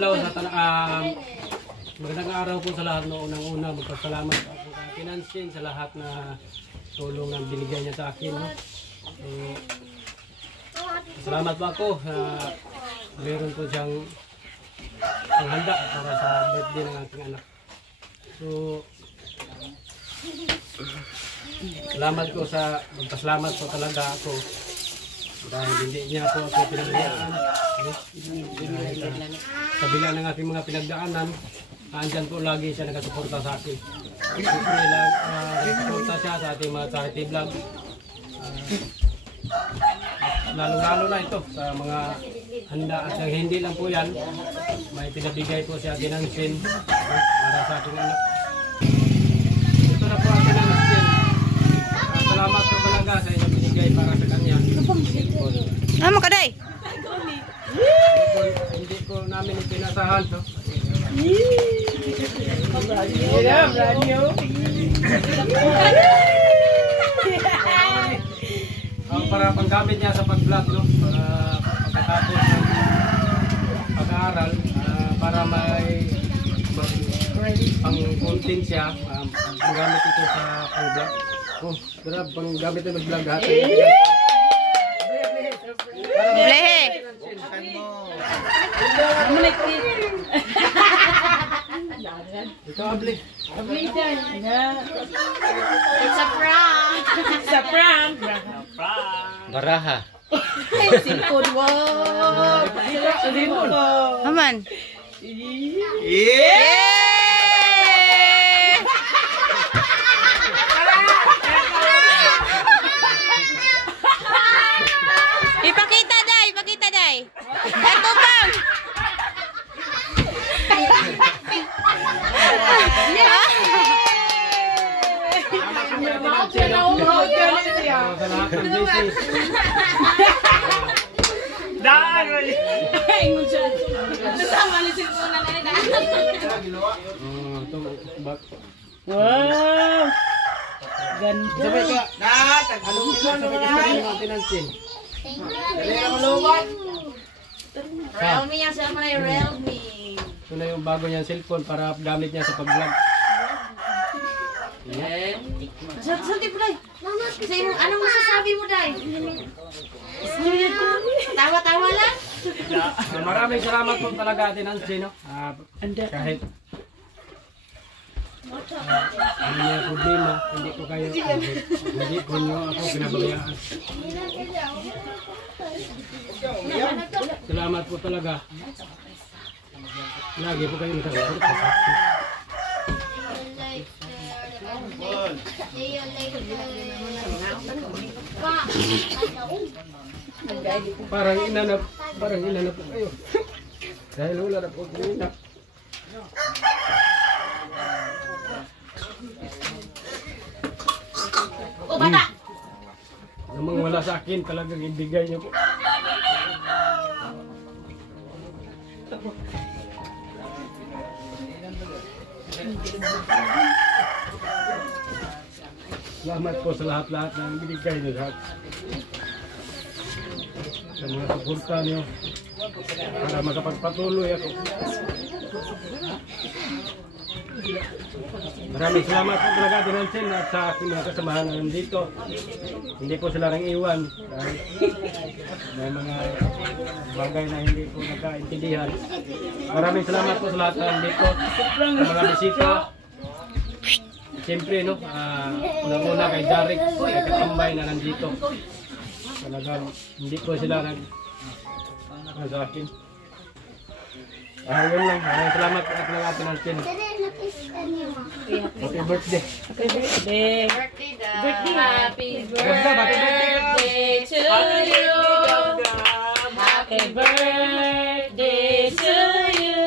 adlaw sa magandang araw po sa lahat no. Unang-una magpasalamat ako kay Pinansin sa lahat na tulong ang binigay niya sa akin no. Salamat po ako sa meron po siyang handa para sa birthday ng aking anak. So salamat ko sa magpasalamat po talaga ako dahil hindi niya po ako pinagdaanan. Sa bila ng aking mga pinagdaanan, andyan po lagi siya nagasuporta sa akin. Siyempre lang, nagasuporta siya sa ating mga charity vlog. Lalo-lalo na ito sa mga handa at hindi lang po yan. May pinabigay po siya Pinansin para sa aking anak. Ito na po ang Pinansin. Salamat po talaga sa inyong binigay para sa kanya. Ano ka day? Hindi po namin ipinasahan. No? Para panggamit niya sa pag-vlog, no? Para pagkatapos ng pag-aaral, para may pang-content siya, panggamit ito sa pag-vlog. Oh, grab, panggamit ito ng vlog hati. Blehe! Ito, Abli. It's a prank! It's a prank! Baraha. Silpon, wow! Silpon! Aman! Yeah! Ipakita day! Ipakita day! Ito pang! Wow! Ganda! Realme yan siya may Realme. Ito na yung bago niyang cellphone para gamit niya sa pag-vlog. Saan di po day? Anong masasabi mo day? Tawa-tawa lang? Maraming salamat po talaga Pinansin, no? Kahit hindi niya problema, hindi ko kayo, hindi ko niyo ako pinabayaan. Salamat po talaga. Lagi po kayo nakasuporta sa akin. Parang inanap po kayo. Dahil wala na po kanina. O bata! Namang wala sa akin, talagang ibigay niyo po. Salamat po sa lahat-lahat na binigay niyo lahat. Sa mga suporta niyo para makapagpatuloy ako. Maraming salamat po talaga Pinansin at sa aking mga kasamahan na nandito. Hindi po sila nang iwan dahil may mga bagay na hindi po nagkaintindihan. Maraming salamat po sa lahat na nandito, sa mga bisita. Siyempre, no, unang-una kay Derek, kay Katambay na nandito. Talagang hindi po sila sa akin. Yun lang. Maraming salamat at mga Pinansin. Happy birthday. Happy birthday! Birthday! Happy Birthday to you! Happy birthday to you!